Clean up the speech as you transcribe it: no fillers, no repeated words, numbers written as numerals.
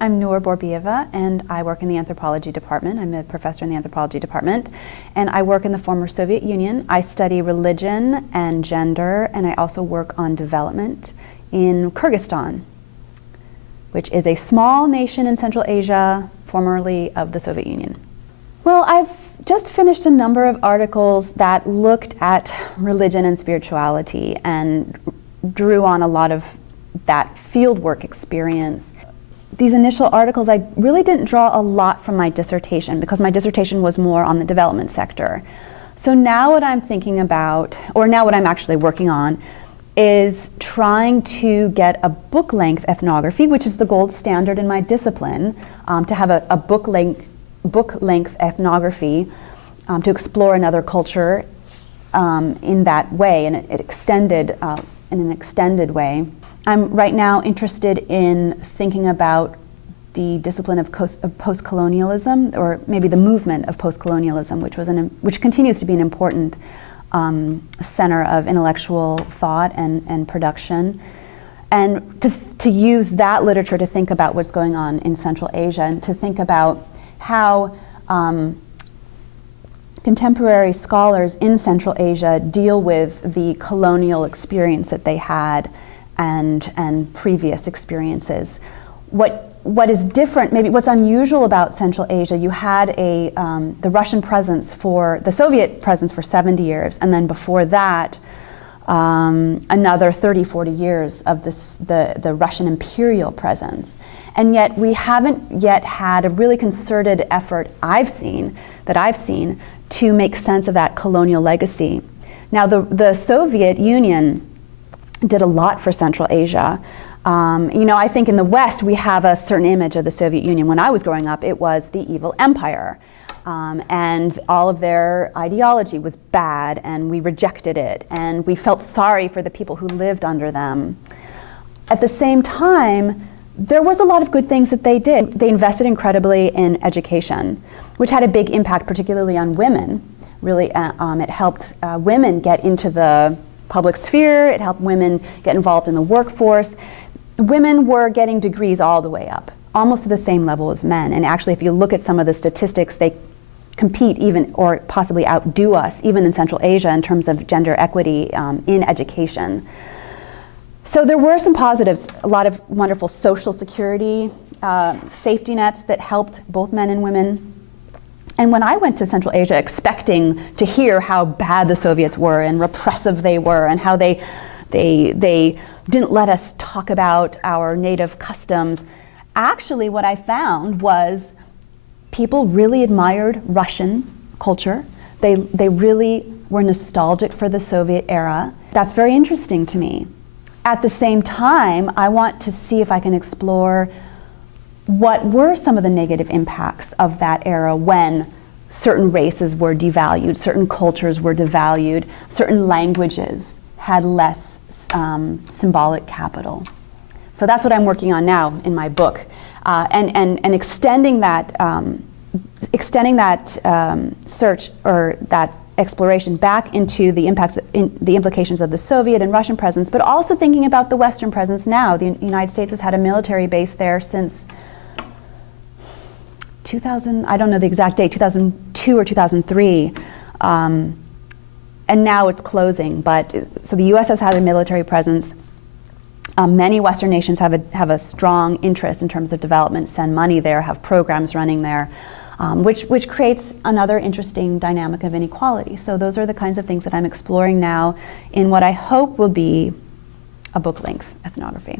I'm Noor Borbieva, and I work in the Anthropology department. I'm a professor in the Anthropology department, and I work in the former Soviet Union. I study religion and gender, and I also work on development in Kyrgyzstan, which is a small nation in Central Asia, formerly of the Soviet Union. Well, I've just finished a number of articles that looked at religion and spirituality and drew on a lot of that fieldwork experience. These initial articles, I really didn't draw a lot from my dissertation because my dissertation was more on the development sector. So now what I'm thinking about, or now what I'm actually working on, is trying to get a book-length ethnography, which is the gold standard in my discipline, to have a book-length ethnography to explore another culture in that way, in an extended way. I'm right now interested in thinking about the discipline of post-colonialism, or maybe the movement of post-colonialism, which continues to be an important center of intellectual thought and production, and to use that literature to think about what's going on in Central Asia, and to think about how contemporary scholars in Central Asia deal with the colonial experience that they had and previous experiences. What is different, maybe what's unusual about Central Asia, you had the Russian presence the Soviet presence for 70 years, and then before that, another 30, 40 years of the Russian imperial presence. And yet we haven't yet had a really concerted effort that I've seen to make sense of that colonial legacy. Now the Soviet Union did a lot for Central Asia. I think in the West we have a certain image of the Soviet Union. When I was growing up, it was the evil empire. And all of their ideology was bad, and we rejected it, and we felt sorry for the people who lived under them. At the same time, there was a lot of good things that they did. They invested incredibly in education, which had a big impact, particularly on women. Really, it helped women get into the public sphere. It helped women get involved in the workforce. Women were getting degrees all the way up, almost to the same level as men. And actually, if you look at some of the statistics, they compete even, or possibly outdo us, even in Central Asia, in terms of gender equity in education. So there were some positives, a lot of wonderful social security, safety nets that helped both men and women. And when I went to Central Asia expecting to hear how bad the Soviets were and repressive they were, and how they didn't let us talk about our native customs, actually what I found was people really admired Russian culture. They really were nostalgic for the Soviet era. That's very interesting to me. At the same time, I want to see if I can explore what were some of the negative impacts of that era when certain races were devalued, certain cultures were devalued, certain languages had less symbolic capital. So that's what I'm working on now in my book, and extending that search, or that exploration, back into the implications of the Soviet and Russian presence, but also thinking about the Western presence now. The United States has had a military base there since 2000, I don't know the exact date, 2002 or 2003, and now it's closing. So the U.S. has had a military presence. Many Western nations have a strong interest in terms of development, send money there, have programs running there, which creates another interesting dynamic of inequality. So those are the kinds of things that I'm exploring now in what I hope will be a book-length ethnography.